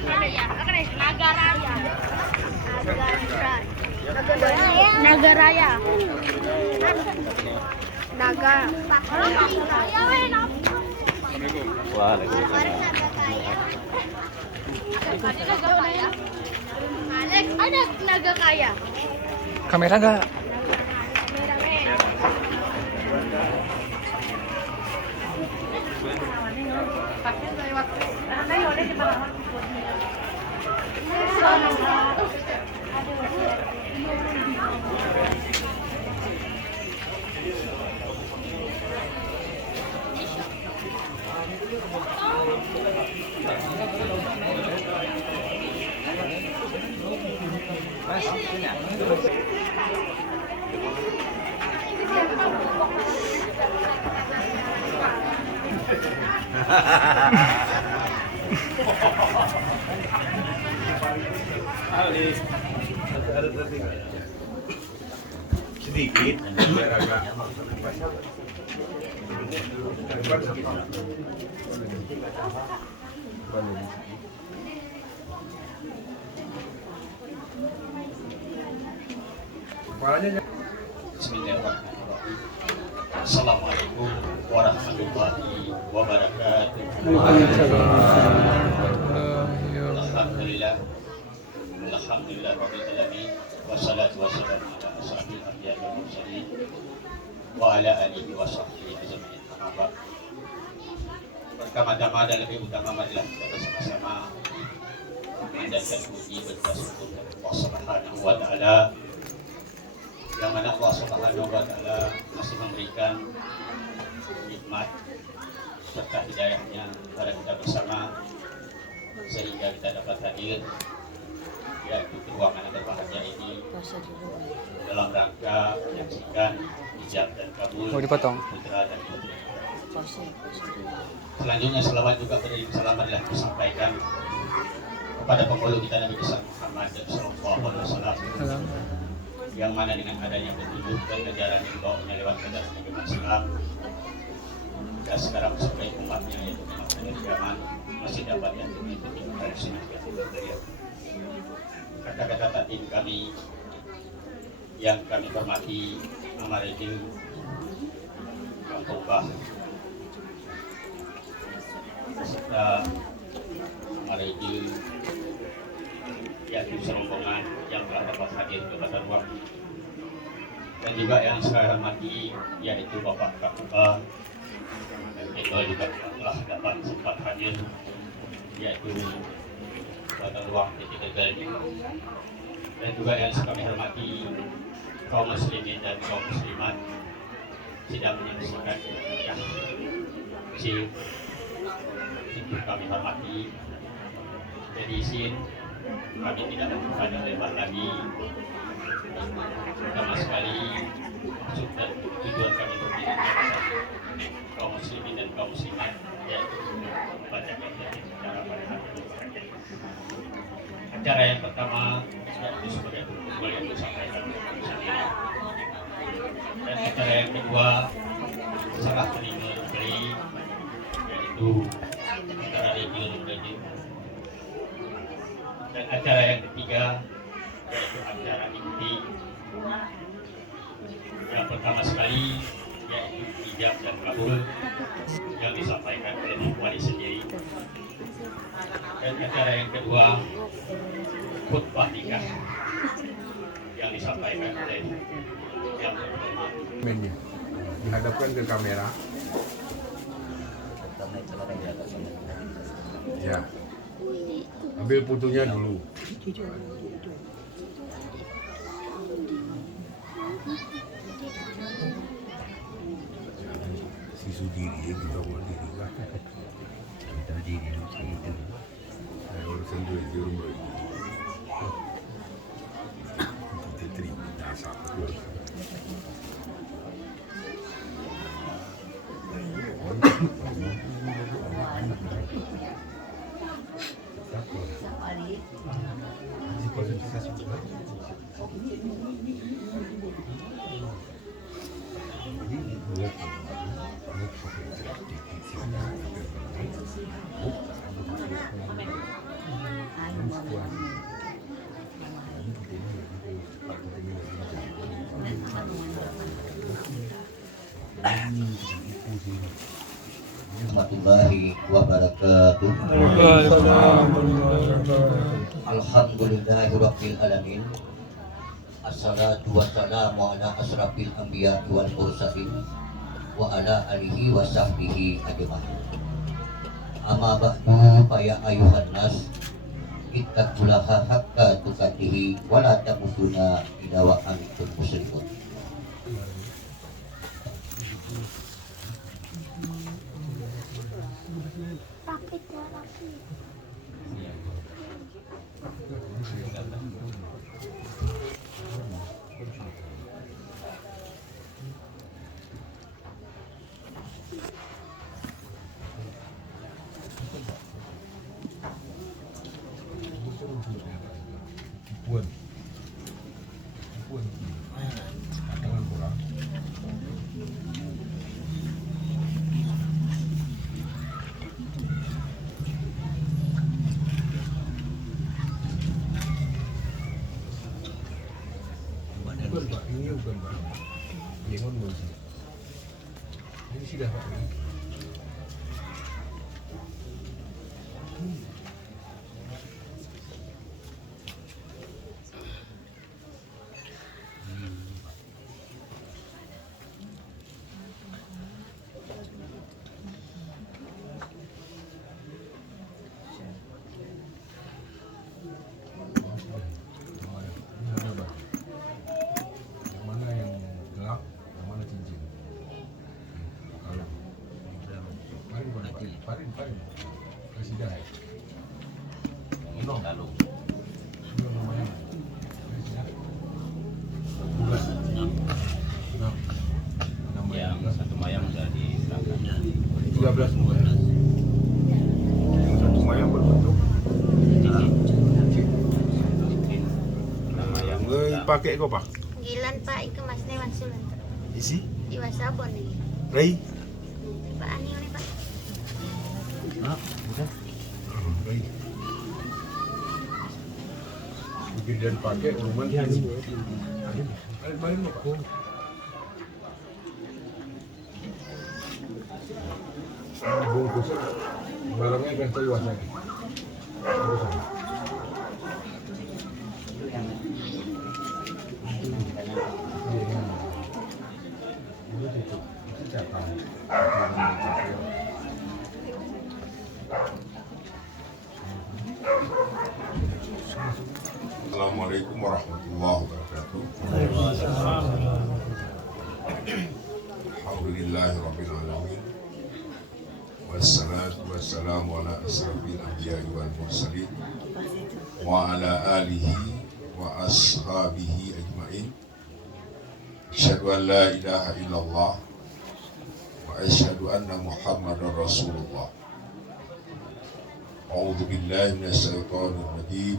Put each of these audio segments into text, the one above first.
Nagaraya. Nagaraya. Naga. Ada naga kaya. Kamera nggak? Sedikit biar agak Bismillahirrahmanirrahim. Assalamualaikum warahmatullahi wabarakatuh. Alhamdulillah. Alhamdulillah rabbil alamin. Wassalatu wassalamu ala asyrafil anbiya'i wal mursalin wa ala alihi wa sahbihi ajma'in. Amma ba'd. Pertama-tama dan lebih utama marilah kita bersama-sama menandalkan puji bersyukur kepada Allah Subhanahu wa taala, yang mana Allah Subhanahu wa taala masih memberikan nikmat serta hidayahnya kepada kita bersama sehingga kita dapat hadir yaitu di ruangan yang berbahagia ini dalam rangka menyaksikan ijab dan kabul putra dan putri. Selanjutnya selawat juga selamat disampaikan kepada penghulu kita Nabi besar Muhammad sallallahu alaihi wasallam, yang mana dengan adanya petunjuk dan kejaran yang dibawanya lewat kejaran agama Islam dan sekarang sebagai umatnya yaitu umat dari zaman masih dapat yang demi versi kata-kata tatim kami yang kami hormati Amaridil Kang Tobah serta Amaridil yaitu serombongan yang telah dapat hadir ke Pasar Ruang, dan juga yang saya hormati yaitu Bapak Kapolda dan juga telah dapat sempat hadir yaitu Pasar Ruang P3 dan juga yang kami hormati kaum muslimin dan kaum muslimat sedang menyaksikan yang kecil itu kami hormati. Jadi izin kami tidak berpanjang lebar lagi. Pertama sekali maksud dan tujuan kami berdiri kaum muslimin dan kaum muslimat yaitu membacakan secara pada hari ini. Acara yang pertama yaitu sebagai tujuan yang disampaikan sendiri, dan acara yang kedua serah terima beli yaitu antara radio dan radio, dan acara yang ketiga yaitu acara inti yang pertama sekali yaitu ijab dan kabul yang disampaikan oleh Wali sendiri, dan acara yang kedua khutbah nikah yang disampaikan oleh yang terhormat. dihadapkan ke kamera. Ya, ambil fotonya dulu. Si Sudiri ya, kita buat diri kan. Kita diri itu. Saya urusan duit di rumah. Kita terima dasar. warahmatullahi wabarakatuh. Alhamdulillahirabbil alamin. Assalatu wassalamu ala asrafil anbiya wal mursalin wa ala alihi wa sahbihi ajmain. Amma ba'du fa ya ayuhan nas ittaqullaha haqqa tuqatih wa la tamutunna illa wa antum muslimun. Bukan Pak, ini bukan Pak. Jengon bukan sih. Ini sudah Pak. Paling kasih dah. Belum lalu. Belum lumayan. Yang satu mayang sudah diserahkan. 13 bukan. Yang satu mayang berbentuk Mayang pakai kau Pak? Gilan Pak, itu Mas Dewan Sulan. Isi? Di Wasabon nih. Rai? Pak Ani oleh Pak. Rai. Bikin dan pakai rumah ini. Balik mau Pak. Bungkus barangnya kan tahu wasanya. Assalamualaikum warahmatullahi wabarakatuh. Alhamdulillahirabbil alamin. Wassalatu wassalamu ala asrafil anbiya'i wal mursalin wa ala alihi wa ashabihi ajmain. Asyhadu an la ilaha illallah wa asyhadu anna Muhammadar Rasulullah. A'udzu billahi minasyaitonir rajim.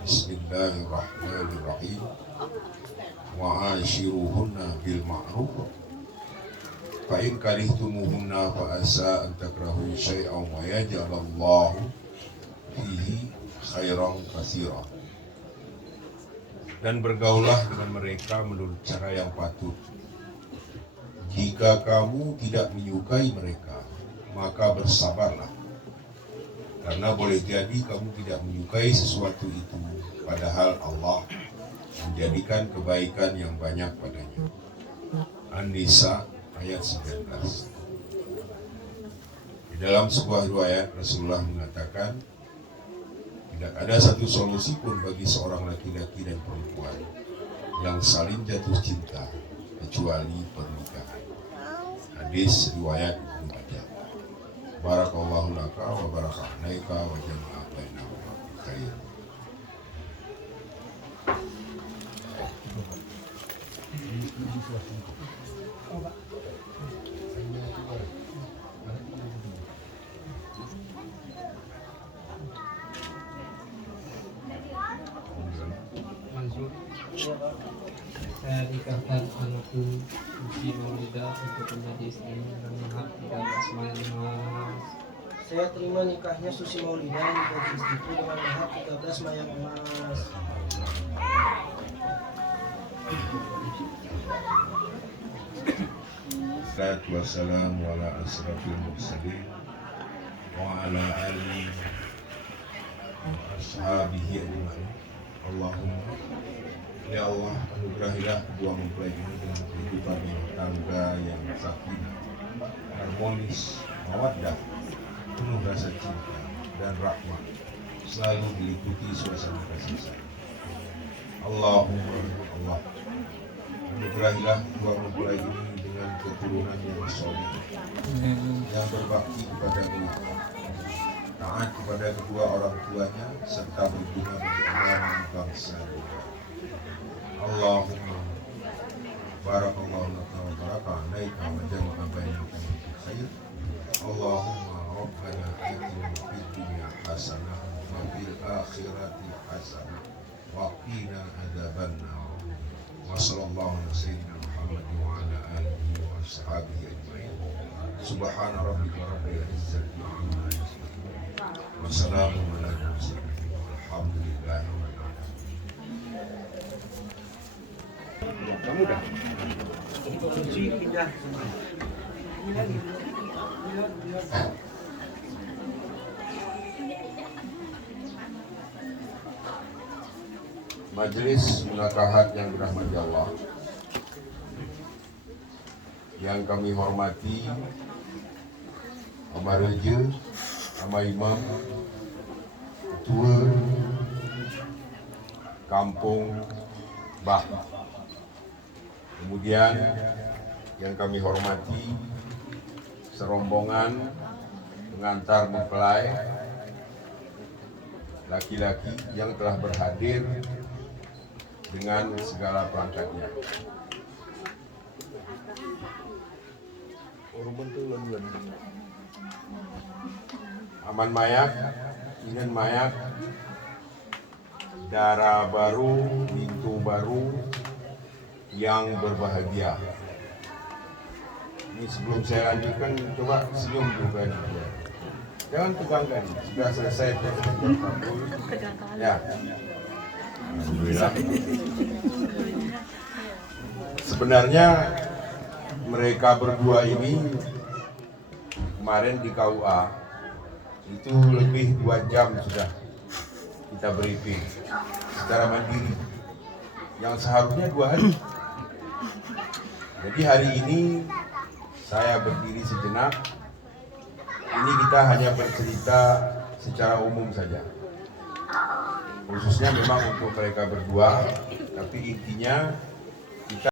Bismillahirrahmanirrahim. Wa ashiruhunna bil ma'ruf. Fa in karihtumuhunna fa asa an takrahu syai'an wa yaj'alallahu fihi khairan katsira. Dan bergaulah dengan mereka menurut cara yang patut. Jika kamu tidak menyukai mereka, maka bersabarlah. Karena boleh jadi kamu tidak menyukai sesuatu itu, padahal Allah menjadikan kebaikan yang banyak padanya. An-Nisa ayat 19. Di dalam sebuah riwayat Rasulullah mengatakan, tidak ada satu solusi pun bagi seorang laki-laki dan perempuan yang saling jatuh cinta kecuali pernikahan. Hadis riwayat Ibnu Majah. Barakallahu laka wa barakalaika wa jama'a bainahuma khair. Saya nikahkan anakku Suci Maulida untuk menjadi istri dan hak 13 mayang. Saya terima nikahnya Susi Maulida menjadi istriku dengan mahar 13 mayang emas. Wassalamu ala asrafil mursalin وعلى آله وأصحابه أجمعين. Allahumma, ya Allah, anugerahilah kedua mempelai ini dengan kehidupan rumah tangga yang sakinah, harmonis, mawaddah, penuh rasa cinta dan rahmat, selalu diliputi suasana kasih sayang. Allahumma, Allah, anugerahilah kedua mempelai ini dengan keturunan yang soleh, yang berbakti kepada Allah, taat kepada kedua orang tuanya, serta berguna bagi agama bangsa dan negara. Allahumma barakallahu laka wa baraka alaika wa jama'a bainakum bil khair. Allahumma rabbana atina fid dunya hasanah wa fil akhirati hasanah wa qina adzabannar. Wa sallallahu ala sayyidina Muhammad wa ala alihi wa ashabihi ajma'in. Subhana rabbika rabbil izzati amma yasifun. Wassalamu ala mursalin walhamdulillahi rabbil alamin. Kamu dah. Suci pindah. Majelis Munakahat yang dirahmati Allah, yang kami hormati Ama Raja, Ama Imam, Ketua Kampung Bah. Kemudian yang kami hormati serombongan pengantar mempelai laki-laki yang telah berhadir dengan segala perangkatnya. Aman mayak, ingin mayak, darah baru, pintu baru yang berbahagia. Ini sebelum saya lanjutkan, coba senyum juga dia. Jangan tegangkan, sudah selesai ya. Alhamdulillah. Sebenarnya mereka berdua ini kemarin di KUA itu lebih 2 jam sudah kita briefing secara mandiri, yang seharusnya 2 hari. Jadi hari ini saya berdiri sejenak. Ini kita hanya bercerita secara umum saja, khususnya memang untuk mereka berdua, tapi intinya kita